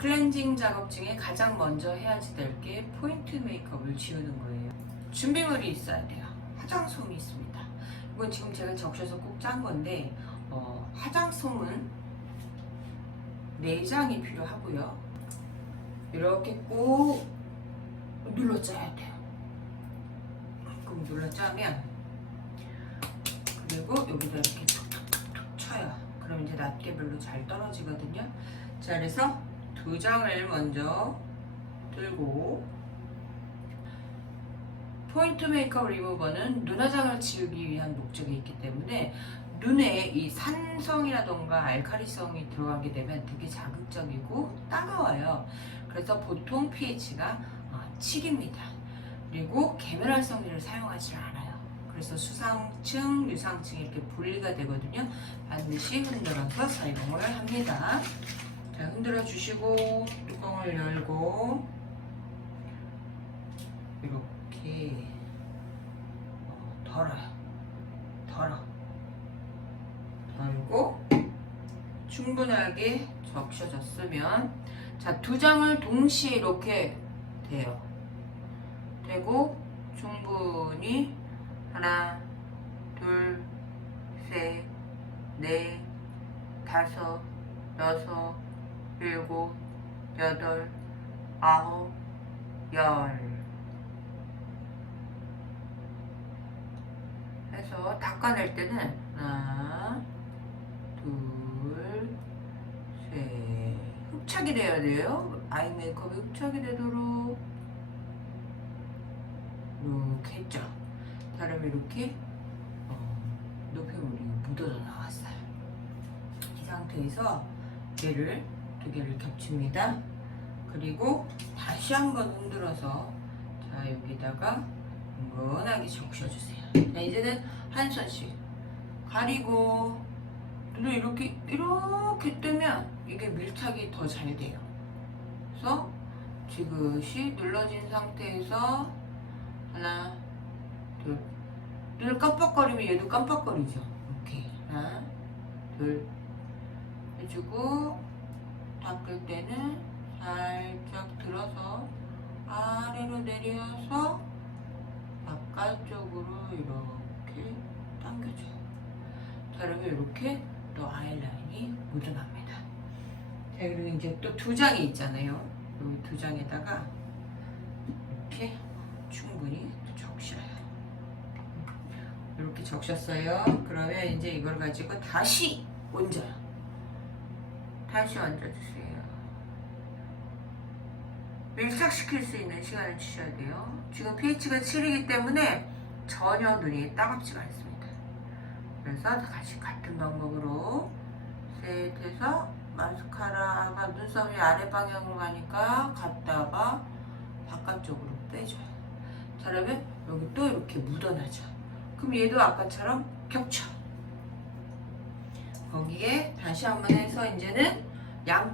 클렌징 작업 중에 가장 먼저 해야지 될 게 포인트 메이크업을 지우는 거예요. 준비물이 있어야 돼요. 화장솜이 있습니다. 이건 지금 제가 적셔서 꼭 짠 건데 어, 화장솜은 4장이 필요하고요. 이렇게 꼭 눌러 짜야 돼요. 꼭 눌러 짜면 그리고 여기다 이렇게 툭툭툭툭 쳐요. 그럼 이제 낱개별로 잘 떨어지거든요. 자, 그래서 두 장을 먼저 들고 포인트 메이크업 리무버는 눈화장을 지우기 위한 목적이 있기 때문에 눈에 이 산성이라던가 알카리성이 들어가게 되면 되게 자극적이고 따가워요. 그래서 보통 pH가 7입니다. 그리고 계면활 성제를 사용하지 않아요. 그래서 수상층, 유상층이 이렇게 분리가 되거든요. 반드시 흔들어서 사용을 합니다. 자, 흔들어 주시고 뚜껑을 열고 이렇게 어, 덜어요. 덜어. 덜고 충분하게 적셔졌으면 자, 두 장을 동시에 이렇게 돼요. 되고 충분히 하나, 둘, 셋, 넷, 다섯, 여섯, 일곱, 여덟, 아홉, 열. 해서 닦아낼 때는 하나, 둘, 셋. 흡착이 돼야 돼요. 아이 메이크업이 흡착이 되도록 이렇게 했죠. 다음에 이렇게 어, 노폐물이 묻어져 나왔어요. 이 상태에서 얘를 두 개를 겹칩니다. 그리고 다시 한번 흔들어서 자 여기다가 은근하게 적셔주세요. 자, 이제는 한 손씩 가리고 눈을 이렇게 이렇게 뜨면 이게 밀착이 더 잘 돼요. 그래서 지그시 눌러진 상태에서 하나, 둘. 눈을 깜빡거리면 얘도 깜빡거리죠. 이렇게 하나, 둘 해주고 닦을 때는 살짝 들어서 아래로 내려서 바깥쪽으로 이렇게 당겨줘요. 자, 그러면 이렇게 또 아이라인이 묻어납니다. 자, 그리고 이제 또 두 장이 있잖아요. 여기 두 장에다가 이렇게 충분히 적셔요. 이렇게 적셨어요. 그러면 이제 이걸 가지고 다시 얹어요. 다시 얹어주세요. 밀착시킬 수 있는 시간을 주셔야 돼요. 지금 pH가 7이기 때문에 전혀 눈이 따갑지가 않습니다. 그래서 다시 같은 방법으로 셋해서 마스카라가 눈썹이 아래 방향으로 가니까 갔다가 바깥쪽으로 빼줘요. 자, 그러면 여기 또 이렇게 묻어나죠. 그럼 얘도 아까처럼 겹쳐. 거기에 다시 한번 해서 이제는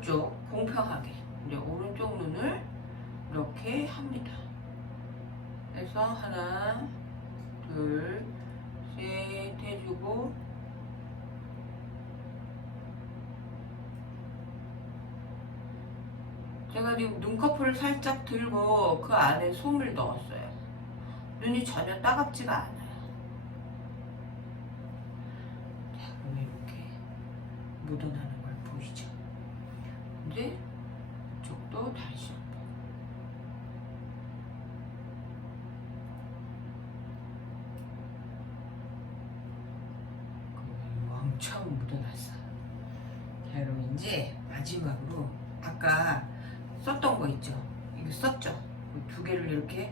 양쪽 공평하게 이제 오른쪽 눈을 이렇게 합니다. 그래서 하나, 둘, 셋 해주고 제가 지금 눈꺼풀을 살짝 들고 그 안에 솜을 넣었어요. 눈이 전혀 따갑지가 않아요. 자, 그럼 이렇게 묻어나는? 이제 이쪽도 다시 한번. 엄청 묻어났어요. 자, 그럼 이제 마지막으로 아까 썼던 거 있죠? 이거 썼죠? 그두 개를 이렇게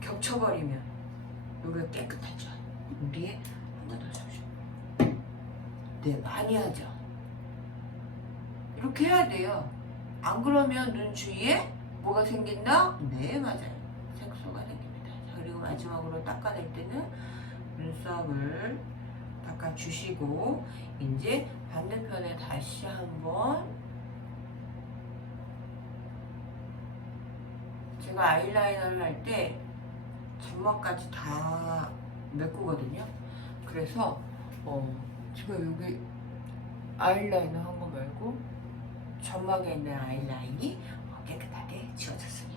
겹쳐버리면 여기가 깨끗하죠? 우리에 한번더 써줘. 네, 많이 하죠? 이렇게 해야 돼요. 안 그러면 눈 주위에 뭐가 생긴다? 네, 맞아요. 색소가 생깁니다. 자, 그리고 마지막으로 닦아낼 때는 눈썹을 닦아주시고, 이제 반대편에 다시 한번 제가 아이라이너를 할 때 점막까지 다 메꾸거든요. 그래서 어, 지금 여기 아이라이너 한 거 말고 점막에 있는 아이라인이 어, 깨끗하게 지워졌습니다.